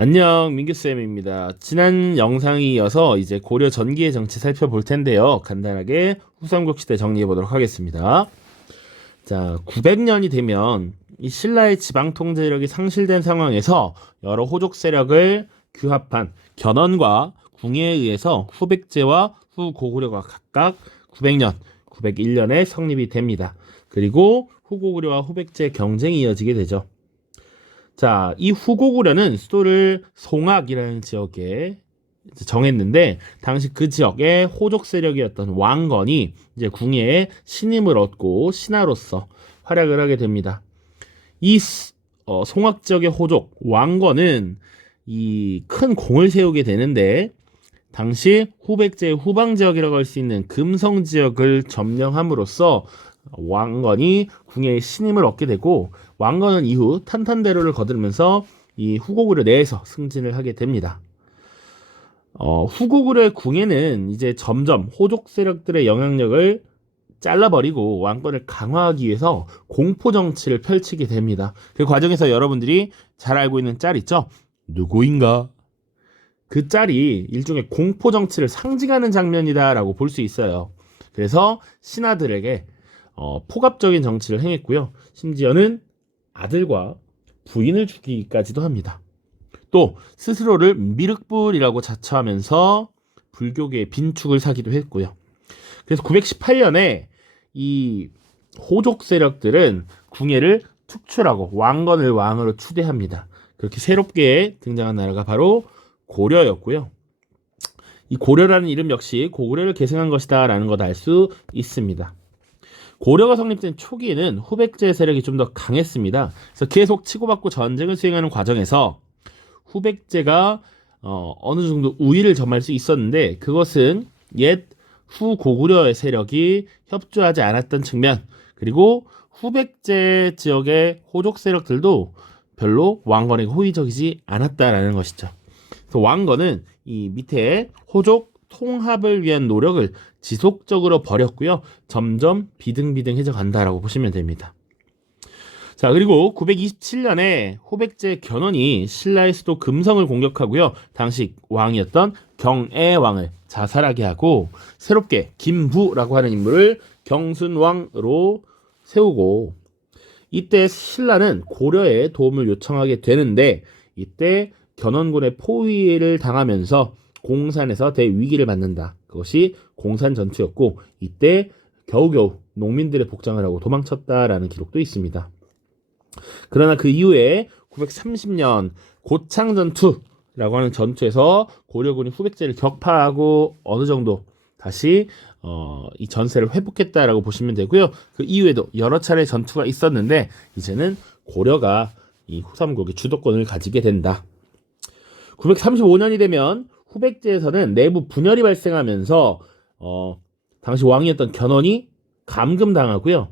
안녕, 민규쌤입니다. 지난 영상에 이어서 이제 고려 전기의 정치 살펴볼 텐데요. 간단하게 후삼국 시대 정리해 보도록 하겠습니다. 자, 900년이 되면 이 신라의 지방 통제력이 상실된 상황에서 여러 호족 세력을 규합한 견훤과 궁예에 의해서 후백제와 후고구려가 각각 900년, 901년에 성립이 됩니다. 그리고 후고구려와 후백제의 경쟁이 이어지게 되죠. 자, 이 후고구려는 수도를 송악이라는 지역에 정했는데, 당시 그 지역의 호족 세력이었던 왕건이 이제 궁예에 신임을 얻고 신하로서 활약을 하게 됩니다. 이 송악 지역의 호족 왕건은 이 큰 공을 세우게 되는데, 당시 후백제의 후방 지역이라고 할 수 있는 금성 지역을 점령함으로써 왕건이 궁예의 신임을 얻게 되고, 왕건은 이후 탄탄대로를 거두면서 이 후고구려 내에서 승진을 하게 됩니다. 후고구려의 궁예는 이제 점점 호족 세력들의 영향력을 잘라버리고 왕권을 강화하기 위해서 공포 정치를 펼치게 됩니다. 그 과정에서 여러분들이 잘 알고 있는 짤 있죠? 누구인가? 그 짤이 일종의 공포 정치를 상징하는 장면이다라고 볼 수 있어요. 그래서 신하들에게 포갑적인 정치를 행했고요. 심지어는 아들과 부인을 죽이기까지도 합니다. 또 스스로를 미륵불이라고 자처하면서 불교계의 빈축을 사기도 했고요. 그래서 918년에 이 호족 세력들은 궁예를 축출하고 왕건을 왕으로 추대합니다. 그렇게 새롭게 등장한 나라가 바로 고려였고요. 이 고려라는 이름 역시 고구려를 계승한 것이다 라는 것 알 수 있습니다. 고려가 성립된 초기에는 후백제 세력이 좀 더 강했습니다. 그래서 계속 치고받고 전쟁을 수행하는 과정에서 후백제가 어느 정도 우위를 점할 수 있었는데, 그것은 옛 후고구려의 세력이 협조하지 않았던 측면, 그리고 후백제 지역의 호족 세력들도 별로 왕건에게 호의적이지 않았다라는 것이죠. 그래서 왕건은 이 밑에 호족 통합을 위한 노력을 지속적으로 벌였고요. 점점 비등비등해져 간다라고 보시면 됩니다. 자, 그리고 927년에 호백제 견훤이 신라의 수도 금성을 공격하고요. 당시 왕이었던 경애왕을 자살하게 하고, 새롭게 김부라고 하는 인물을 경순왕으로 세우고, 이때 신라는 고려의 도움을 요청하게 되는데, 이때 견훤군의 포위를 당하면서 공산에서 대위기를 맞는다. 그것이 공산전투였고, 이때 겨우겨우 농민들의 복장을 하고 도망쳤다라는 기록도 있습니다. 그러나 그 이후에 930년 고창전투라고 하는 전투에서 고려군이 후백제를 격파하고 어느 정도 다시 이 전세를 회복했다라고 보시면 되고요. 그 이후에도 여러 차례 전투가 있었는데, 이제는 고려가 이 후삼국의 주도권을 가지게 된다. 935년이 되면 후백제에서는 내부 분열이 발생하면서 당시 왕이었던 견훤이 감금당하고요.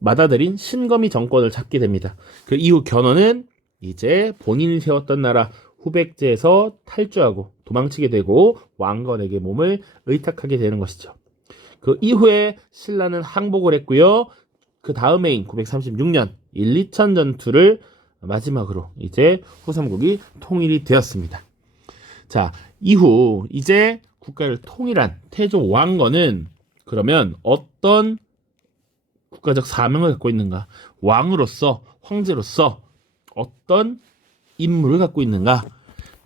맏아들인 신검이 정권을 잡게 됩니다. 그 이후 견훤은 이제 본인이 세웠던 나라 후백제에서 탈주하고 도망치게 되고 왕건에게 몸을 의탁하게 되는 것이죠. 그 이후에 신라는 항복을 했고요. 그 다음 해인 936년 일리천 전투를 마지막으로 이제 후삼국이 통일이 되었습니다. 자, 이후 이제 국가를 통일한 태조 왕건은 그러면 어떤 국가적 사명을 갖고 있는가? 왕으로서, 황제로서 어떤 임무를 갖고 있는가?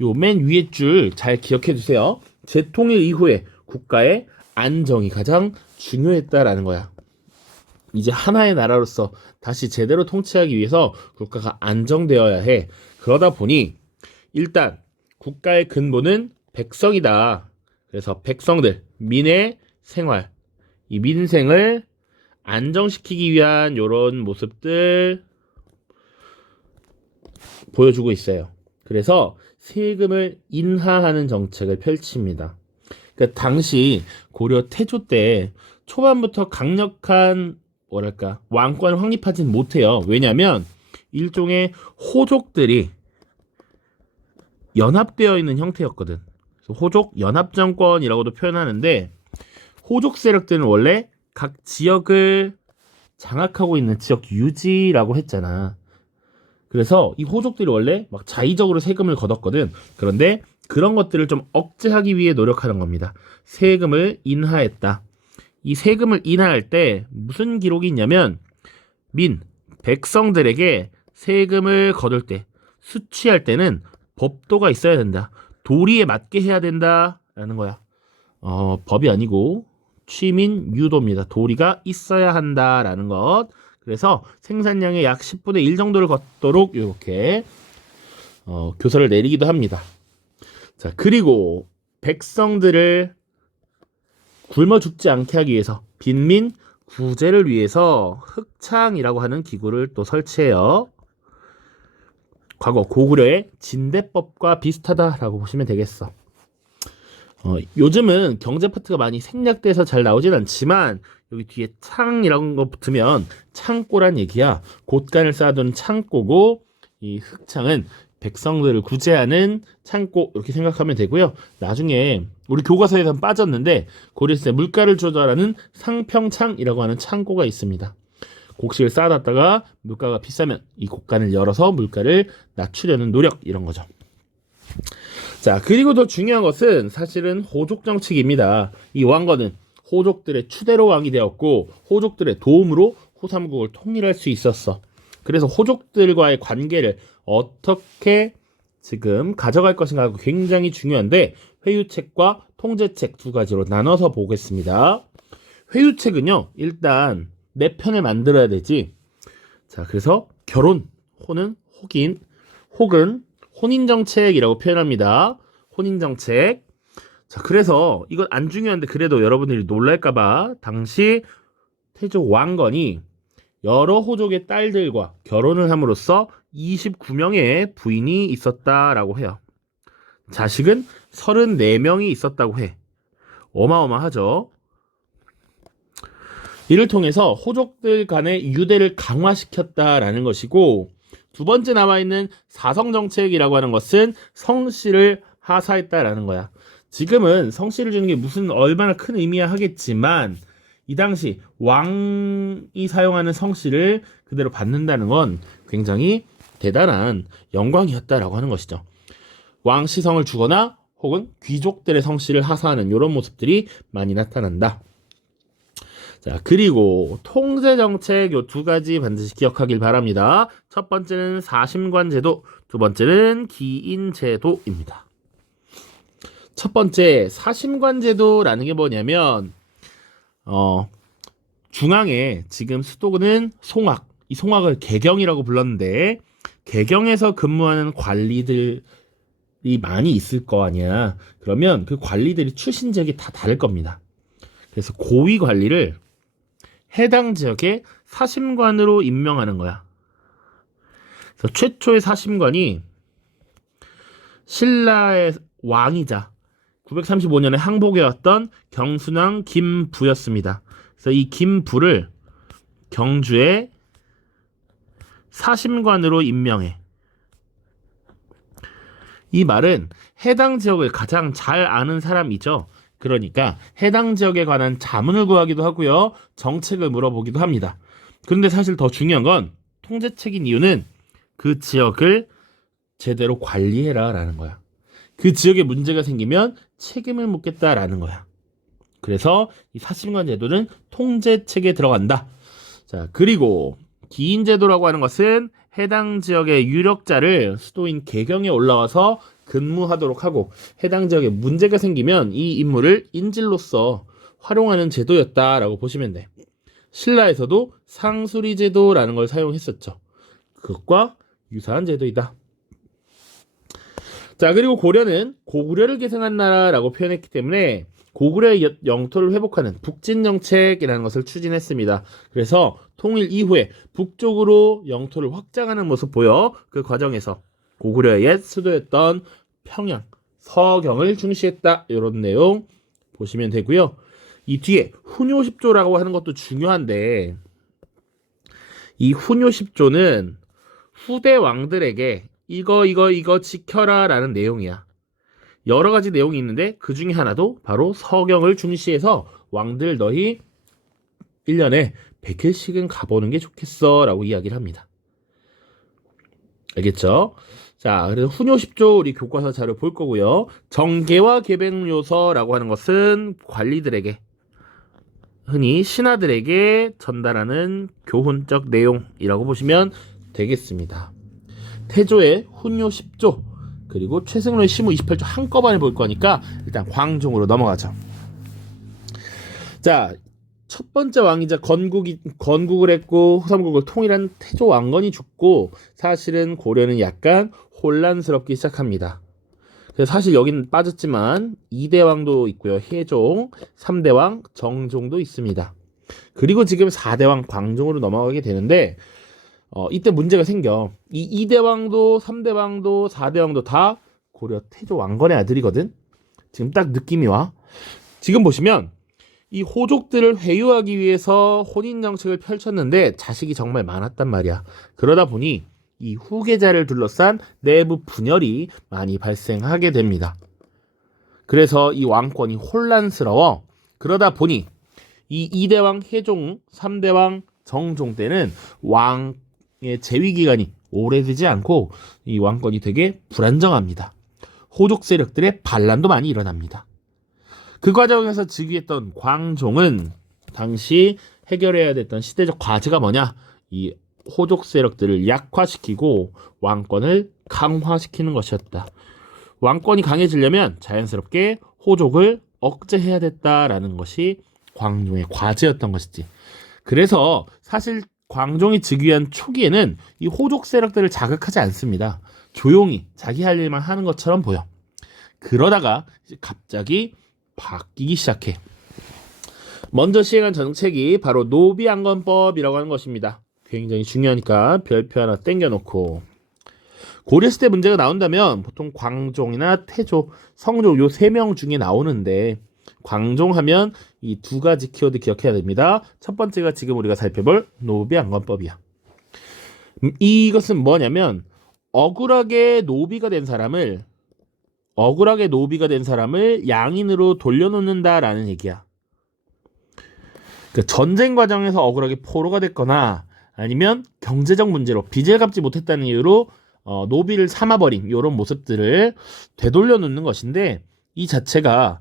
요 맨 위에 줄 잘 기억해 두세요. 재통일 이후에 국가의 안정이 가장 중요했다라는 거야. 이제 하나의 나라로서 다시 제대로 통치하기 위해서 국가가 안정되어야 해. 그러다 보니 일단 국가의 근본은 백성이다. 그래서 백성들, 민의 생활, 이 민생을 안정시키기 위한 이런 모습들 보여주고 있어요. 그래서 세금을 인하하는 정책을 펼칩니다. 그러니까 당시 고려 태조 때 초반부터 강력한 뭐랄까 왕권을 확립하진 못해요. 왜냐하면 일종의 호족들이 연합되어 있는 형태였거든. 그래서 호족 연합정권이라고도 표현하는데, 호족 세력들은 원래 각 지역을 장악하고 있는 지역 유지라고 했잖아. 그래서 이 호족들이 원래 막 자의적으로 세금을 걷었거든. 그런데 그런 것들을 좀 억제하기 위해 노력하는 겁니다. 세금을 인하했다. 이 세금을 인하할 때 무슨 기록이 있냐면 백성들에게 세금을 거둘 때, 수취할 때는 법도가 있어야 된다. 도리에 맞게 해야 된다라는 거야. 법이 아니고 취민 유도입니다. 도리가 있어야 한다라는 것. 그래서 생산량의 약 10분의 1 정도를 걷도록 이렇게 교서를 내리기도 합니다. 자, 그리고 백성들을 굶어 죽지 않게 하기 위해서 빈민 구제를 위해서 흑창이라고 하는 기구를 또 설치해요. 과거 고구려의 진대법과 비슷하다라고 보시면 되겠어. 요즘은 경제 파트가 많이 생략돼서 잘 나오진 않지만 여기 뒤에 창이라는 거 붙으면 창고란 얘기야. 곳간을 쌓아둔 창고고 이 흑창은 백성들을 구제하는 창고 이렇게 생각하면 되고요. 나중에 우리 교과서에선 빠졌는데 고려시대 물가를 조절하는 상평창이라고 하는 창고가 있습니다. 곡식을 쌓아놨다가 물가가 비싸면 이 곳간을 열어서 물가를 낮추려는 노력 이런 거죠. 자, 그리고 더 중요한 것은 사실은 호족 정책입니다. 이 왕건은 호족들의 추대로 왕이 되었고 호족들의 도움으로 호삼국을 통일할 수 있었어. 그래서 호족들과의 관계를 어떻게 지금 가져갈 것인가 굉장히 중요한데 회유책과 통제책 두 가지로 나눠서 보겠습니다. 회유책은요, 일단 내 편을 만들어야 되지. 자, 그래서 결혼, 혹은 혼인정책이라고 표현합니다. 혼인정책. 자, 그래서 이건 안 중요한데 그래도 여러분들이 놀랄까봐 당시 태조 왕건이 여러 호족의 딸들과 결혼을 함으로써 29명의 부인이 있었다라고 해요. 자식은 34명이 있었다고 해. 어마어마하죠. 이를 통해서 호족들 간의 유대를 강화시켰다라는 것이고, 두 번째 나와 있는 사성정책이라고 하는 것은 성씨를 하사했다라는 거야. 지금은 성씨를 주는 게 무슨 얼마나 큰 의미야 하겠지만 이 당시 왕이 사용하는 성씨를 그대로 받는다는 건 굉장히 대단한 영광이었다라고 하는 것이죠. 왕 시성을 주거나 혹은 귀족들의 성씨를 하사하는 이런 모습들이 많이 나타난다. 자, 그리고 통제정책 요 두 가지 반드시 기억하길 바랍니다. 첫 번째는 사심관제도, 두 번째는 기인제도입니다. 첫 번째 사심관제도라는 게 뭐냐면 중앙에 지금 수도는 송악, 이 송악을 개경이라고 불렀는데 개경에서 근무하는 관리들이 많이 있을 거 아니야. 그러면 그 관리들이 출신 지역이 다 다를 겁니다. 그래서 고위 관리를 해당 지역의 사심관으로 임명하는 거야. 그래서 최초의 사심관이 신라의 왕이자 935년에 항복해 왔던 경순왕 김부였습니다. 그래서 이 김부를 경주의 사심관으로 임명해. 이 말은 해당 지역을 가장 잘 아는 사람이죠. 그러니까 해당 지역에 관한 자문을 구하기도 하고요. 정책을 물어보기도 합니다. 그런데 사실 더 중요한 건 통제책인 이유는 그 지역을 제대로 관리해라 라는 거야. 그 지역에 문제가 생기면 책임을 묻겠다라는 거야. 그래서 이 사심관 제도는 통제책에 들어간다. 자, 그리고 기인제도라고 하는 것은 해당 지역의 유력자를 수도인 개경에 올라와서 근무하도록 하고 해당 지역에 문제가 생기면 이 인물을 인질로서 활용하는 제도였다라고 보시면 돼. 신라에서도 상수리 제도라는 걸 사용했었죠. 그것과 유사한 제도이다. 자, 그리고 고려는 고구려를 계승한 나라라고 표현했기 때문에 고구려의 영토를 회복하는 북진정책이라는 것을 추진했습니다. 그래서 통일 이후에 북쪽으로 영토를 확장하는 모습 보여 그 과정에서 고구려의 옛 수도였던 평양, 서경을 중시했다. 이런 내용 보시면 되고요. 이 뒤에 훈요10조라고 하는 것도 중요한데 이 훈요10조는 후대 왕들에게 이거 지켜라 라는 내용이야. 여러 가지 내용이 있는데 그 중에 하나도 바로 서경을 중시해서 왕들 너희 1년에 100일씩은 가보는 게 좋겠어 라고 이야기를 합니다. 알겠죠? 자, 그래서 훈요 10조 우리 교과서 자료 볼 거고요. 정계와 계백 요서라고 하는 것은 관리들에게 흔히 신하들에게 전달하는 교훈적 내용이라고 보시면 되겠습니다. 태조의 훈요 10조 그리고 최승로의 시무 28조 한꺼번에 볼 거니까 일단 광종으로 넘어가죠. 자, 첫 번째 왕이자 건국을 했고 후삼국을 통일한 태조 왕건이 죽고 사실은 고려는 약간 혼란스럽기 시작합니다. 그래서 사실 여기는 빠졌지만 2대 왕도 있고요. 혜종, 3대 왕 정종도 있습니다. 그리고 지금 4대 왕 광종으로 넘어가게 되는데 이때 문제가 생겨. 이 2대 왕도 3대 왕도 4대 왕도 다 고려 태조 왕건의 아들이거든. 지금 딱 느낌이 와. 지금 보시면 이 호족들을 회유하기 위해서 혼인 정책을 펼쳤는데 자식이 정말 많았단 말이야. 그러다 보니 이 후계자를 둘러싼 내부 분열이 많이 발생하게 됩니다. 그래서 이 왕권이 혼란스러워. 그러다 보니 이 2대 왕 혜종, 3대 왕 정종 때는 왕의 재위 기간이 오래되지 않고 이 왕권이 되게 불안정합니다. 호족 세력들의 반란도 많이 일어납니다. 그 과정에서 즉위했던 광종은 당시 해결해야 됐던 시대적 과제가 뭐냐? 이 호족 세력들을 약화시키고 왕권을 강화시키는 것이었다. 왕권이 강해지려면 자연스럽게 호족을 억제해야 됐다라는 것이 광종의 과제였던 것이지. 그래서 사실 광종이 즉위한 초기에는 이 호족 세력들을 자극하지 않습니다. 조용히 자기 할 일만 하는 것처럼 보여. 그러다가 이제 갑자기 바뀌기 시작해. 먼저 시행한 정책이 바로 노비안건법이라고 하는 것입니다. 굉장히 중요하니까 별표 하나 땡겨놓고 고려시대 문제가 나온다면 보통 광종이나 태조, 성종 요 3명 중에 나오는데 광종하면 이 2가지 키워드 기억해야 됩니다. 첫 번째가 지금 우리가 살펴볼 노비안건법이야. 이것은 뭐냐면 억울하게 노비가 된 사람을 양인으로 돌려놓는다라는 얘기야. 그러니까 전쟁 과정에서 억울하게 포로가 됐거나 아니면 경제적 문제로 빚을 갚지 못했다는 이유로 노비를 삼아버린 이런 모습들을 되돌려놓는 것인데 이 자체가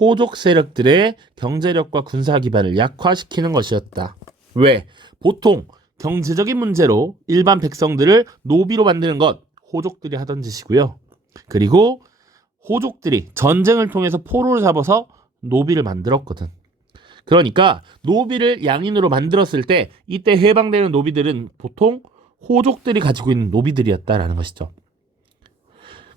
호족 세력들의 경제력과 군사 기반을 약화시키는 것이었다. 왜? 보통 경제적인 문제로 일반 백성들을 노비로 만드는 것 호족들이 하던 짓이고요. 그리고 호족들이 전쟁을 통해서 포로를 잡아서 노비를 만들었거든. 그러니까 노비를 양인으로 만들었을 때 이때 해방되는 노비들은 보통 호족들이 가지고 있는 노비들이었다라는 것이죠.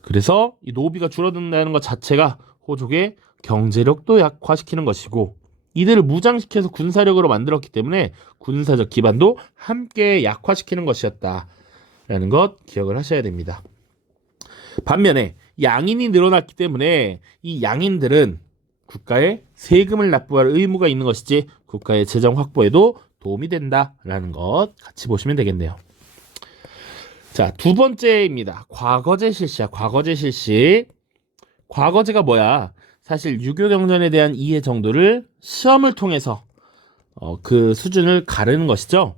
그래서 이 노비가 줄어든다는 것 자체가 호족의 경제력도 약화시키는 것이고 이들을 무장시켜서 군사력으로 만들었기 때문에 군사적 기반도 함께 약화시키는 것이었다라는 것 기억을 하셔야 됩니다. 반면에 양인이 늘어났기 때문에 이 양인들은 국가에 세금을 납부할 의무가 있는 것이지 국가의 재정 확보에도 도움이 된다라는 것 같이 보시면 되겠네요. 자, 두 번째입니다. 과거제 실시야. 과거제 실시. 과거제가 뭐야? 사실 유교 경전에 대한 이해 정도를 시험을 통해서 그 수준을 가르는 것이죠.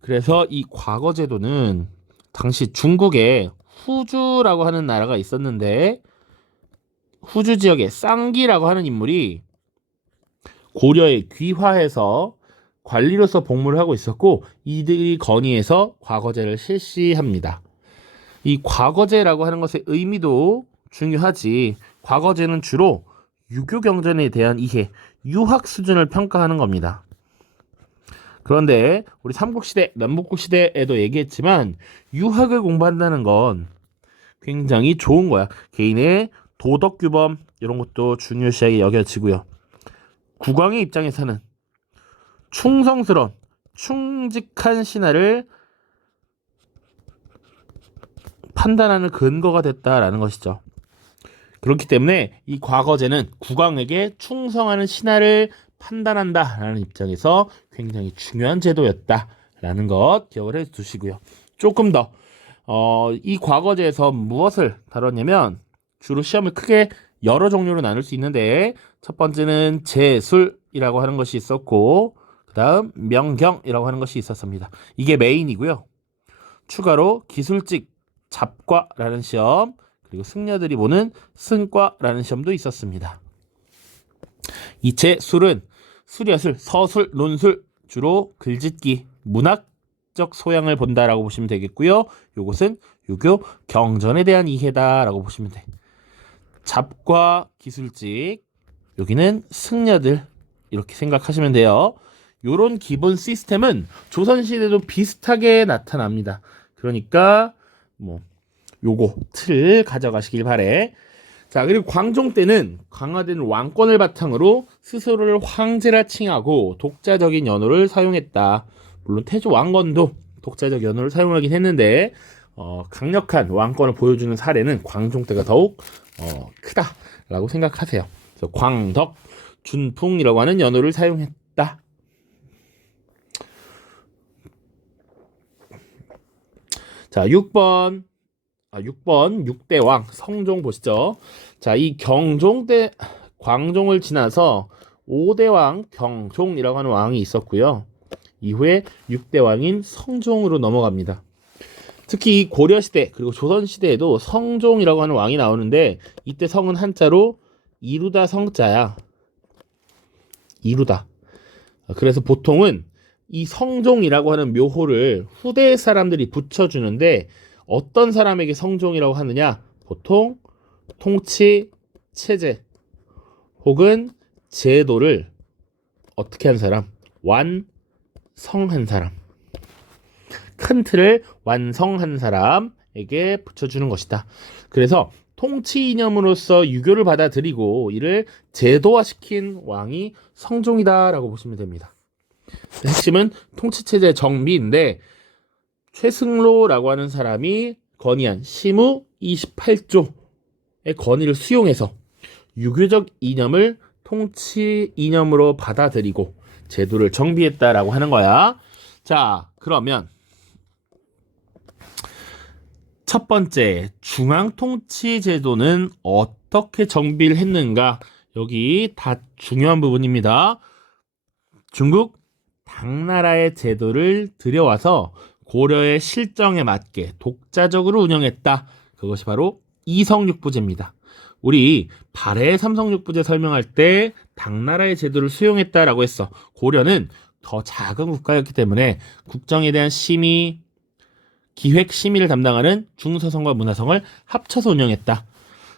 그래서 이 과거제도는 당시 중국에 후주라고 하는 나라가 있었는데 후주 지역에 쌍기라고 하는 인물이 고려에 귀화해서 관리로서 복무를 하고 있었고 이들이 건의해서 과거제를 실시합니다. 이 과거제라고 하는 것의 의미도 중요하지. 과거제는 주로 유교 경전에 대한 이해, 유학 수준을 평가하는 겁니다. 그런데 우리 삼국시대, 남북국시대에도 얘기했지만 유학을 공부한다는 건 굉장히 좋은 거야. 개인의 도덕 규범 이런 것도 중요시하게 여겨지고요. 국왕의 입장에서는 충성스러운 충직한 신하를 판단하는 근거가 됐다라는 것이죠. 그렇기 때문에 이 과거제는 국왕에게 충성하는 신하를 판단한다라는 입장에서 굉장히 중요한 제도였다라는 것 기억을 해두시고요. 조금 더 이 과거제에서 무엇을 다뤘냐면 주로 시험을 크게 여러 종류로 나눌 수 있는데 첫 번째는 제술이라고 하는 것이 있었고 그 다음 명경이라고 하는 것이 있었습니다. 이게 메인이고요. 추가로 기술직, 잡과라는 시험, 그리고 승려들이 보는 승과라는 시험도 있었습니다. 이체 술은 수려술, 서술, 논술, 주로 글짓기, 문학적 소양을 본다라고 보시면 되겠고요. 요것은 유교 경전에 대한 이해다라고 보시면 돼. 잡과 기술직, 여기는 승려들, 이렇게 생각하시면 돼요. 요런 기본 시스템은 조선시대도 비슷하게 나타납니다. 그러니까 요거 틀 가져가시길 바래. 자, 그리고 광종 때는 강화된 왕권을 바탕으로 스스로를 황제라 칭하고 독자적인 연호를 사용했다. 물론 태조 왕건도 독자적 연호를 사용하긴 했는데 강력한 왕권을 보여주는 사례는 광종 때가 더욱 크다라고 생각하세요. 그래서 광덕, 준풍이라고 하는 연호를 사용했다. 자, 6번 6대왕 성종 보시죠. 자, 이 경종 때 광종을 지나서 5대왕 경종이라고 하는 왕이 있었고요. 이후에 6대왕인 성종으로 넘어갑니다. 특히 이 고려시대 그리고 조선시대에도 성종이라고 하는 왕이 나오는데 이때 성은 한자로 이루다 성자야. 이루다. 그래서 보통은 이 성종이라고 하는 묘호를 후대 사람들이 붙여주는데 어떤 사람에게 성종이라고 하느냐? 보통 통치, 체제 혹은 제도를 어떻게 한 사람? 완성한 사람. 큰 틀을 완성한 사람에게 붙여주는 것이다. 그래서 통치 이념으로서 유교를 받아들이고 이를 제도화시킨 왕이 성종이다라고 보시면 됩니다. 핵심은 통치체제 정비인데 최승로라고 하는 사람이 건의한 시무 28조의 건의를 수용해서 유교적 이념을 통치 이념으로 받아들이고 제도를 정비했다라고 하는 거야. 자, 그러면 첫 번째, 중앙통치제도는 어떻게 정비를 했는가? 여기 다 중요한 부분입니다. 중국 당나라의 제도를 들여와서 고려의 실정에 맞게 독자적으로 운영했다. 그것이 바로 이성육부제입니다. 우리 발해 삼성육부제 설명할 때 당나라의 제도를 수용했다라고 했어. 고려는 더 작은 국가였기 때문에 국정에 대한 심의, 기획 심의를 담당하는 중서성과 문화성을 합쳐서 운영했다.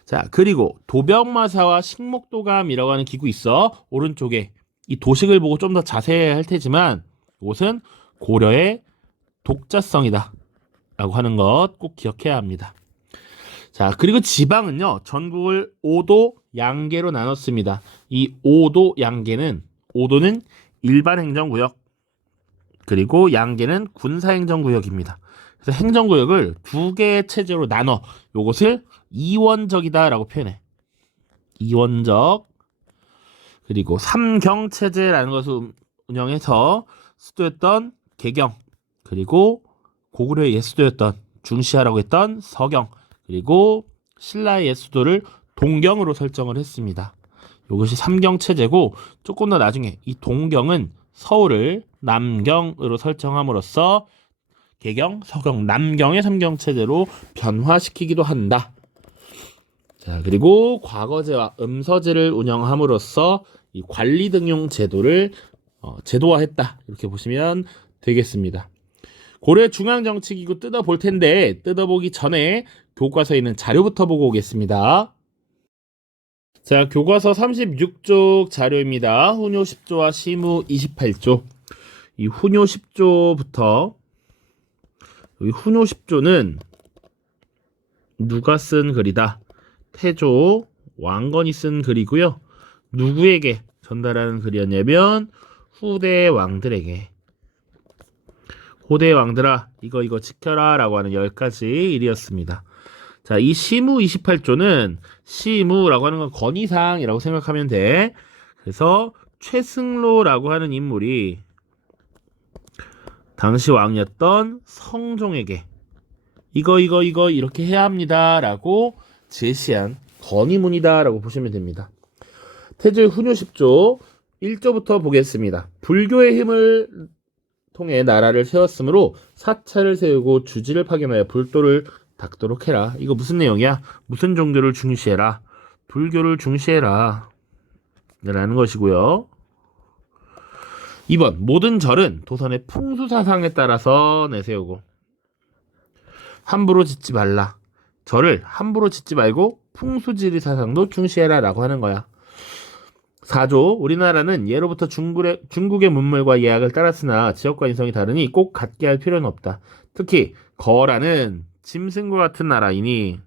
자, 그리고 도병마사와 식목도감이라고 하는 기구 있어. 오른쪽에 이 도식을 보고 좀 더 자세히 할 테지만 이것은 고려의 독자성이다 라고 하는 것 꼭 기억해야 합니다. 자, 그리고 지방은요, 전국을 5도 양계로 나눴습니다. 이 5도 양계는, 5도는 일반 행정구역, 그리고 양계는 군사행정구역입니다. 그래서 행정구역을 두 개의 체제로 나눠 요것을 이원적이다 라고 표현해. 이원적. 그리고 삼경체제라는 것을 운영해서 수도였던 개경, 그리고 고구려의 옛 수도였던 중시하라고 했던 서경, 그리고 신라의 옛 수도를 동경으로 설정을 했습니다. 이것이 삼경체제고 조금 더 나중에 이 동경은 서울을 남경으로 설정함으로써 개경, 서경, 남경의 삼경체제로 변화시키기도 한다. 자, 그리고 과거제와 음서제를 운영함으로써 이 관리등용 제도를 제도화했다. 이렇게 보시면 되겠습니다. 고려 중앙정치기구 뜯어볼 텐데 뜯어보기 전에 교과서에 있는 자료부터 보고 오겠습니다. 자, 교과서 36쪽 자료입니다. 훈요 10조와 시무 28조. 이 훈요 10조부터 이 훈요 10조는 누가 쓴 글이다? 태조 왕건이 쓴 글이고요. 누구에게 전달하는 글이었냐면 후대 왕들에게. 고대 왕들아, 이거 지켜라 라고 하는 10가지 일이었습니다. 자, 이 시무 28조는 시무라고 하는 건 건의사항이라고 생각하면 돼. 그래서 최승로라고 하는 인물이 당시 왕이었던 성종에게 이거 이렇게 해야 합니다 라고 제시한 건의문이다 라고 보시면 됩니다. 태조의 훈요 10조 1조부터 보겠습니다. 불교의 힘을 통해 나라를 세웠으므로 사찰을 세우고 주지를 파견하여 불도를 닦도록 해라. 이거 무슨 내용이야? 무슨 종교를 중시해라? 불교를 중시해라. 라는 것이고요. 2번 모든 절은 도선의 풍수사상에 따라서 내세우고 함부로 짓지 말라. 절을 함부로 짓지 말고 풍수지리 사상도 중시해라 라고 하는 거야. 4조 우리나라는 예로부터 중국의 문물과 예약을 따랐으나 지역과 인성이 다르니 꼭 같게 할 필요는 없다. 특히 거라는 짐승과 같은 나라이니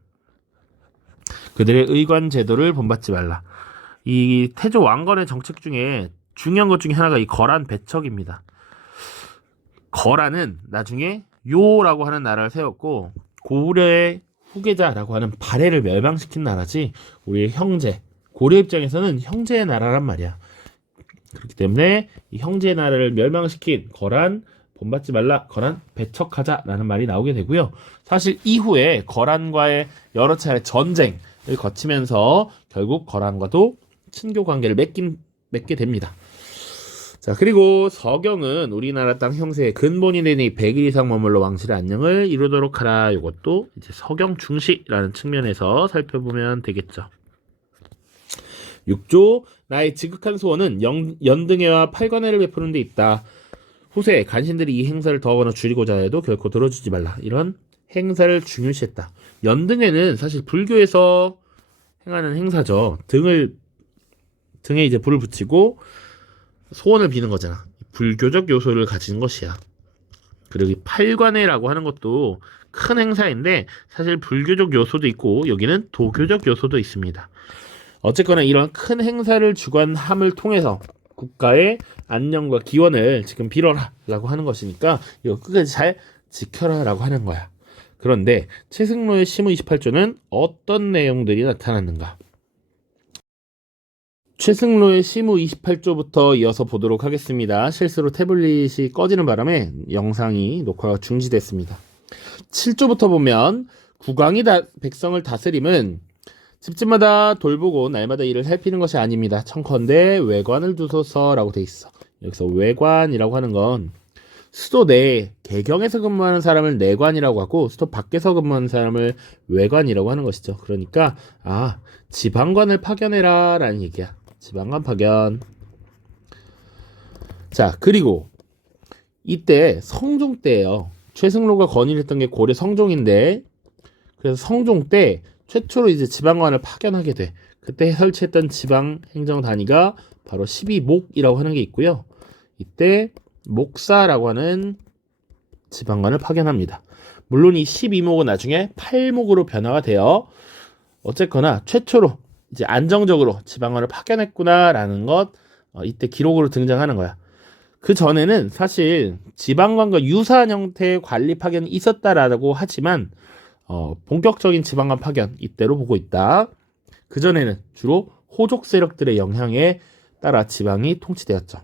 그들의 의관 제도를 본받지 말라. 이 태조 왕건의 정책 중에 중요한 것 중에 하나가 이 거란 배척입니다. 거란은 나중에 요라고 하는 나라를 세웠고 고려의 후계자라고 하는 발해를 멸망시킨 나라지 우리의 형제 고려 입장에서는 형제의 나라란 말이야. 그렇기 때문에 이 형제의 나라를 멸망시킨 거란 본받지 말라, 거란 배척하자라는 말이 나오게 되고요. 사실 이후에 거란과의 여러 차례 전쟁을 거치면서 결국 거란과도 친교 관계를 맺게 됩니다. 자, 그리고 서경은 우리나라 땅 형세의 근본이 되니 100일 이상 머물러 왕실의 안녕을 이루도록 하라. 이것도 이제 서경 중시라는 측면에서 살펴보면 되겠죠. 6조 나의 지극한 소원은 연등회와 팔관회를 베푸는 데 있다. 후세 간신들이 이 행사를 더하거나 줄이고자 해도 결코 들어주지 말라. 이런 행사를 중요시했다. 연등회는 사실 불교에서 행하는 행사죠. 등에 이제 불을 붙이고 소원을 비는 거잖아. 불교적 요소를 가진 것이야. 그리고 이 팔관회라고 하는 것도 큰 행사인데 사실 불교적 요소도 있고 여기는 도교적 요소도 있습니다. 어쨌거나 이런 큰 행사를 주관함을 통해서 국가의 안녕과 기원을 지금 빌어라 라고 하는 것이니까 이거 끝까지 잘 지켜라 라고 하는 거야. 그런데 최승로의 시무 28조는 어떤 내용들이 나타났는가? 최승로의 시무 28조부터 이어서 보도록 하겠습니다. 실수로 태블릿이 꺼지는 바람에 영상이 녹화가 중지됐습니다. 7조부터 보면 국왕이 백성을 다스림은 집집마다 돌보고 날마다 일을 살피는 것이 아닙니다. 청컨대 외관을 두소서라고 돼 있어. 여기서 외관이라고 하는 건 수도 내 개경에서 근무하는 사람을 내관이라고 하고 수도 밖에서 근무하는 사람을 외관이라고 하는 것이죠. 그러니까 지방관을 파견해라 라는 얘기야. 지방관 파견. 자, 그리고 이때 성종 때예요. 최승로가 건의했던 게 고려 성종인데 그래서 성종 때 최초로 이제 지방관을 파견하게 돼. 그때 설치했던 지방 행정 단위가 바로 12목이라고 하는 게 있고요. 이때 목사라고 하는 지방관을 파견합니다. 물론 이 12목은 나중에 8목으로 변화가 되어 어쨌거나 최초로 이제 안정적으로 지방관을 파견했구나라는 것 이때 기록으로 등장하는 거야. 그 전에는 사실 지방관과 유사한 형태의 관리 파견이 있었다라고 하지만 본격적인 지방관 파견 이때로 보고 있다. 그전에는 주로 호족 세력들의 영향에 따라 지방이 통치되었죠.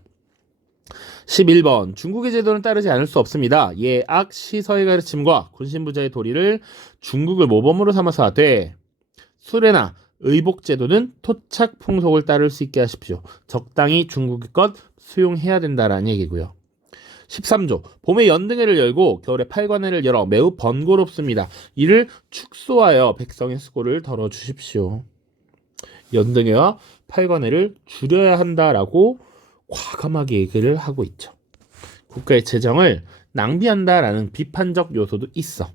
11번 중국의 제도는 따르지 않을 수 없습니다. 예악 시서의 가르침과 군신부자의 도리를 중국을 모범으로 삼아서 하되 수레나 의복 제도는 토착 풍속을 따를 수 있게 하십시오. 적당히 중국의 것 수용해야 된다라는 얘기고요. 13조 봄에 연등회를 열고 겨울에 팔관회를 열어 매우 번거롭습니다. 이를 축소하여 백성의 수고를 덜어주십시오. 연등회와 팔관회를 줄여야 한다라고 과감하게 얘기를 하고 있죠. 국가의 재정을 낭비한다라는 비판적 요소도 있어.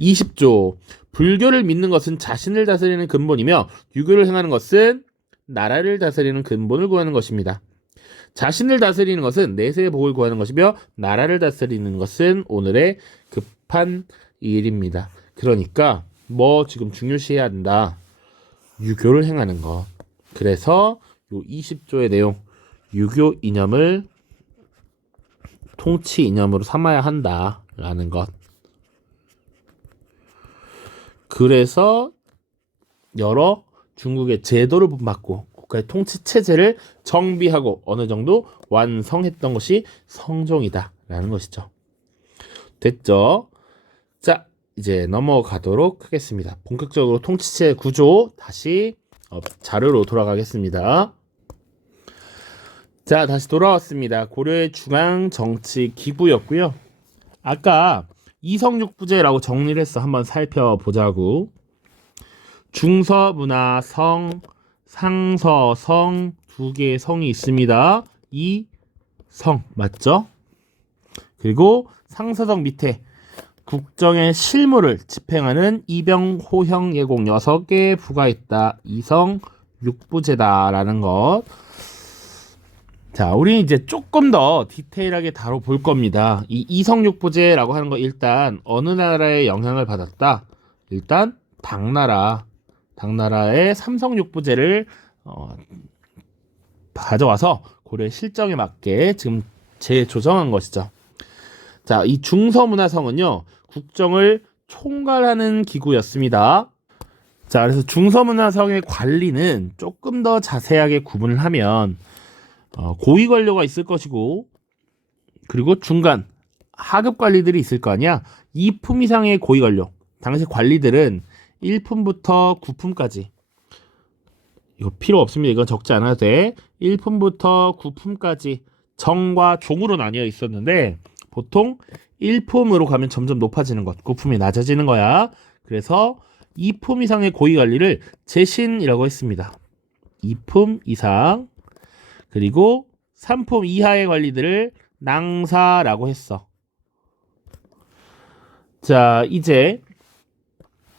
20조 불교를 믿는 것은 자신을 다스리는 근본이며 유교를 행하는 것은 나라를 다스리는 근본을 구하는 것입니다. 자신을 다스리는 것은 내세의 복을 구하는 것이며 나라를 다스리는 것은 오늘의 급한 일입니다. 그러니까 지금 중요시해야 한다. 유교를 행하는 것. 그래서 요 20조의 내용 유교 이념을 통치 이념으로 삼아야 한다라는 것. 그래서 여러 중국의 제도를 본받고 국가의 통치 체제를 정비하고 어느 정도 완성했던 것이 성종이다라는 것이죠. 됐죠? 자, 이제 넘어가도록 하겠습니다. 본격적으로 통치체 구조 다시 자료로 돌아가겠습니다. 자, 다시 돌아왔습니다. 고려의 중앙 정치 기구였고요. 아까 이성육부제라고 정리를 했어. 한번 살펴보자고. 중서문화성, 상서성 두 개의 성이 있습니다. 이 성 맞죠? 그리고 상서성 밑에 국정의 실무를 집행하는 이병, 호형, 예공 6개 부가있다. 이성 육부제다라는 것. 자, 우리 이제 조금 더 디테일하게 다뤄볼 겁니다. 이 이성육부제라고 하는 거 일단 어느 나라의 영향을 받았다? 일단 당나라의 삼성육부제를 가져와서 고려의 실정에 맞게 지금 재조정한 것이죠. 자, 이 중서문화성은요, 국정을 총괄하는 기구였습니다. 자, 그래서 중서문화성의 관리는 조금 더 자세하게 구분을 하면 고위 관료가 있을 것이고, 그리고 중간 하급 관리들이 있을 거 아니야. 2품 이상의 고위 관료. 당시 관리들은 1품부터 9품까지. 이거 필요 없습니다. 이건 적지 않아도 돼. 1품부터 9품까지 정과 종으로 나뉘어 있었는데 보통 1품으로 가면 점점 높아지는 것, 9품이 낮아지는 거야. 그래서 2품 이상의 고위 관리를 재신이라고 했습니다. 2품 이상. 그리고 3품 이하의 관리들을 낭사라고 했어. 자, 이제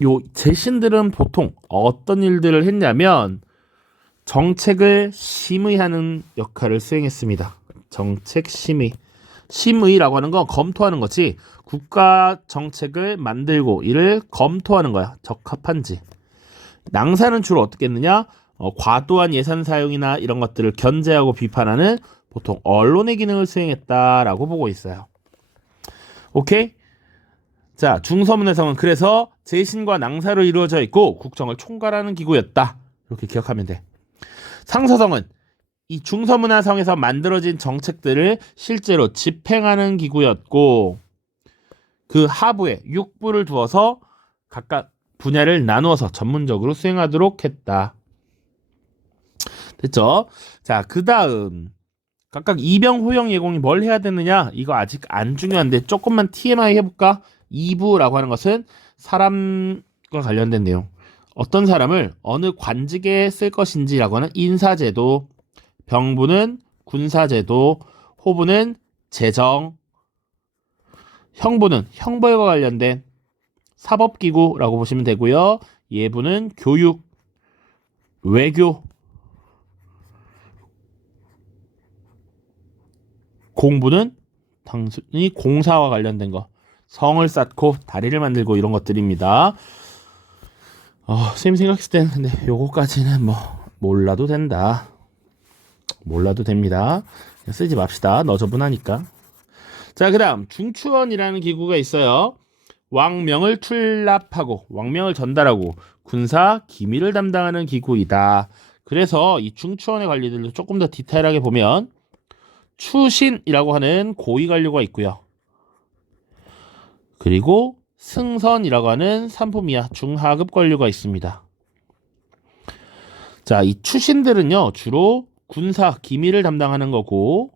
요 재신들은 보통 어떤 일들을 했냐면 정책을 심의하는 역할을 수행했습니다. 정책 심의. 심의라고 하는 건 검토하는 거지. 국가 정책을 만들고 이를 검토하는 거야. 적합한지. 낭사는 주로 어떻게 했느냐? 과도한 예산 사용이나 이런 것들을 견제하고 비판하는 보통 언론의 기능을 수행했다라고 보고 있어요. 오케이? 자, 중서문화성은 그래서 재신과 낭사로 이루어져 있고 국정을 총괄하는 기구였다. 이렇게 기억하면 돼. 상서성은 이 중서문화성에서 만들어진 정책들을 실제로 집행하는 기구였고 그 하부에 6부를 두어서 각각 분야를 나누어서 전문적으로 수행하도록 했다. 됐죠? 자, 그 다음 각각 이병, 호영, 예공이 뭘 해야 되느냐? 이거 아직 안 중요한데 조금만 TMI 해볼까? 2부라고 하는 것은 사람과 관련된 내용. 어떤 사람을 어느 관직에 쓸 것인지라고 하는 인사제도, 병부는 군사제도, 호부는 재정, 형부는 형벌과 관련된 사법기구라고 보시면 되고요. 예부는 교육, 외교, 공부는 단순히 공사와 관련된 거. 성을 쌓고 다리를 만들고 이런 것들입니다. 선생님 생각했을 때는 근데 요거까지는 뭐 몰라도 된다. 몰라도 됩니다. 그냥 쓰지 맙시다. 너저분하니까. 자, 그 다음 중추원이라는 기구가 있어요. 왕명을 출납하고 왕명을 전달하고 군사 기밀을 담당하는 기구이다. 그래서 이 중추원의 관리들도 조금 더 디테일하게 보면 추신이라고 하는 고위 관료가 있고요. 그리고 승선이라고 하는 3품 이하 중하급 관료가 있습니다. 자, 이 추신들은요 주로 군사 기밀을 담당하는 거고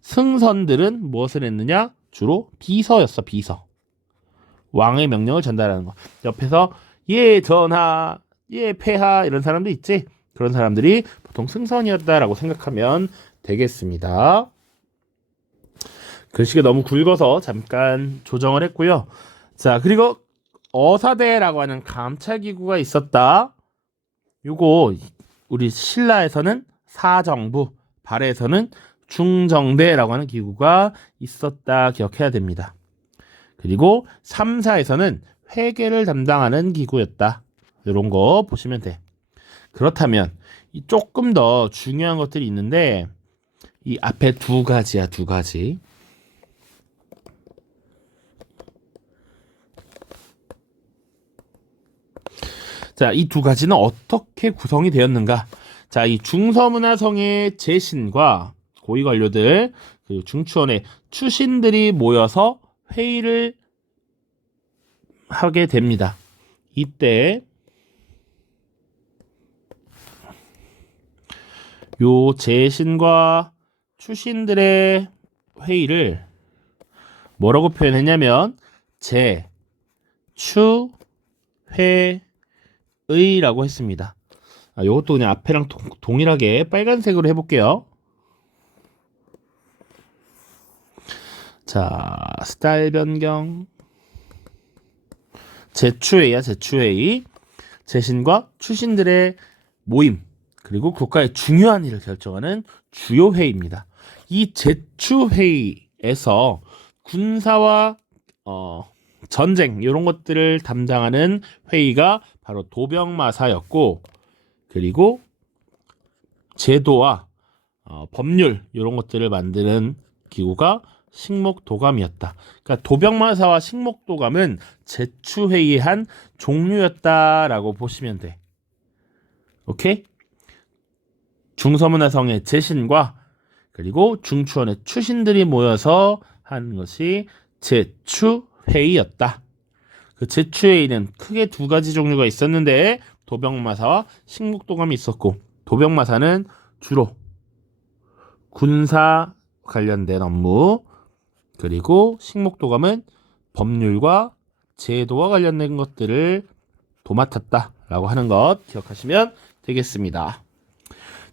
승선들은 무엇을 했느냐? 주로 비서였어. 비서. 왕의 명령을 전달하는 거. 옆에서 예 전하, 예 폐하 이런 사람도 있지. 그런 사람들이 보통 승선이었다라고 생각하면 되겠습니다. 글씨가 너무 굵어서 잠깐 조정을 했고요. 자, 그리고 어사대라고 하는 감찰기구가 있었다. 요거 우리 신라에서는 사정부, 발해에서는 중정대라고 하는 기구가 있었다 기억해야 됩니다. 그리고 3사에서는 회계를 담당하는 기구였다. 이런 거 보시면 돼. 그렇다면 조금 더 중요한 것들이 있는데 이 앞에 두 가지야. 두 가지. 자, 이 두 가지는 어떻게 구성이 되었는가? 자, 이 중서문화성의 재신과 고위 관료들, 그 중추원의 추신들이 모여서 회의를 하게 됩니다. 이때 요 재신과 추신들의 회의를 뭐라고 표현했냐면 제추회의라고 했습니다. 요것도 그냥 앞에랑 동일하게 빨간색으로 해볼게요. 자, 스타일 변경. 제추회의야, 제추회의. 재신과 추신들의 모임, 그리고 국가의 중요한 일을 결정하는 주요 회의입니다. 이 제추회의에서 군사와 전쟁 이런 것들을 담당하는 회의가 바로 도병마사였고, 그리고 제도와 법률 이런 것들을 만드는 기구가 식목도감이었다. 그러니까 도병마사와 식목도감은 제추회의의 한 종류였다라고 보시면 돼. 오케이? 중서문화성의 제신과 그리고 중추원의 추신들이 모여서 한 것이 제추회의였다. 그 제추회의는 크게 두 가지 종류가 있었는데 도병마사와 식목도감이 있었고, 도병마사는 주로 군사 관련된 업무, 그리고 식목도감은 법률과 제도와 관련된 것들을 도맡았다라고 하는 것 기억하시면 되겠습니다.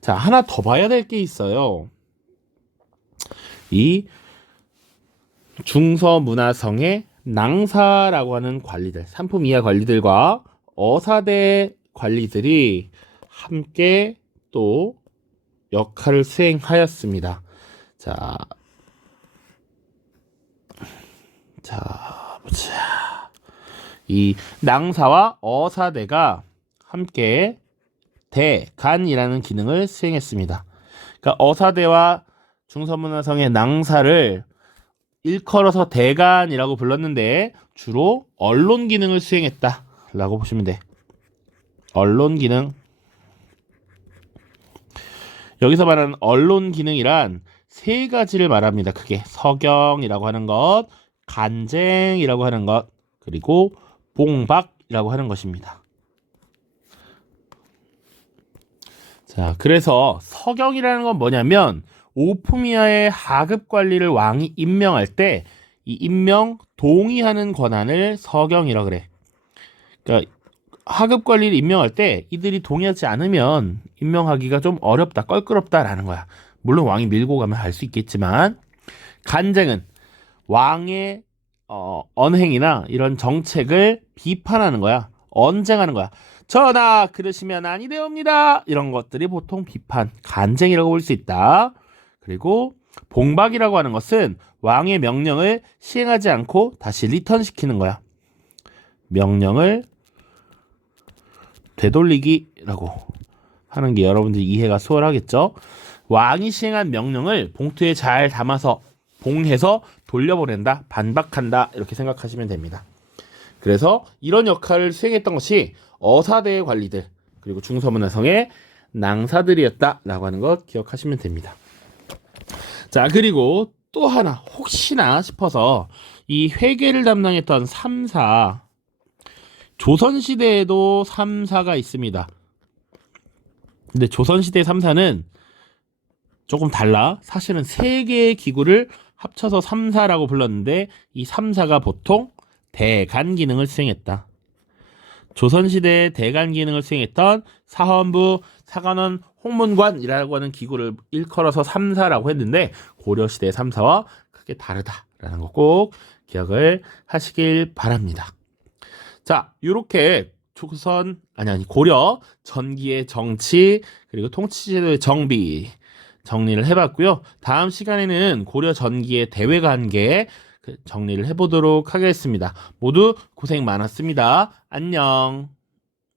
자, 하나 더 봐야 될 게 있어요. 이 중서문화성의 낭사라고 하는 관리들, 산품 이하 관리들과 어사대 관리들이 함께 또 역할을 수행하였습니다. 자, 보자. 이 낭사와 어사대가 함께 대간이라는 기능을 수행했습니다. 그러니까 어사대와 중서문화성의 낭사를 일컬어서 대간이라고 불렀는데 주로 언론 기능을 수행했다라고 보시면 돼. 언론 기능. 여기서 말하는 언론 기능이란 세 가지를 말합니다. 크게 서경이라고 하는 것, 간쟁이라고 하는 것, 그리고 봉박이라고 하는 것입니다. 자, 그래서 서경이라는 건 뭐냐면 오품이하의 하급 관리를 왕이 임명할 때 이 임명 동의하는 권한을 서경이라 그래. 그러니까 하급 관리를 임명할 때 이들이 동의하지 않으면 임명하기가 좀 어렵다, 껄끄럽다라는 거야. 물론 왕이 밀고 가면 할 수 있겠지만, 간쟁은 왕의 언행이나 이런 정책을 비판하는 거야. 언쟁하는 거야. 전하, 그러시면 아니되옵니다. 이런 것들이 보통 비판, 간쟁이라고 볼 수 있다. 그리고 봉박이라고 하는 것은 왕의 명령을 시행하지 않고 다시 리턴시키는 거야. 명령을 되돌리기라고 하는 게 여러분들이 이해가 수월하겠죠? 왕이 시행한 명령을 봉투에 잘 담아서 봉해서 돌려보낸다, 반박한다, 이렇게 생각하시면 됩니다. 그래서 이런 역할을 수행했던 것이 어사대의 관리들, 그리고 중서문화성의 낭사들이었다라고 하는 것 기억하시면 됩니다. 자, 그리고 또 하나 혹시나 싶어서 이 회계를 담당했던 3사, 조선시대에도 3사가 있습니다. 근데 조선시대 3사는 조금 달라. 사실은 3개의 기구를 합쳐서 3사라고 불렀는데 이 3사가 보통 대간 기능을 수행했다. 조선시대에 대간 기능을 수행했던 사헌부, 사관원, 홍문관이라고 하는 기구를 일컬어서 3사라고 했는데 고려시대 3사와 크게 다르다라는 거 꼭 기억을 하시길 바랍니다. 자, 이렇게 고려 전기의 정치, 그리고 통치제도의 정비 정리를 해봤고요. 다음 시간에는 고려 전기의 대외관계 정리를 해보도록 하겠습니다. 모두 고생 많았습니다. 안녕.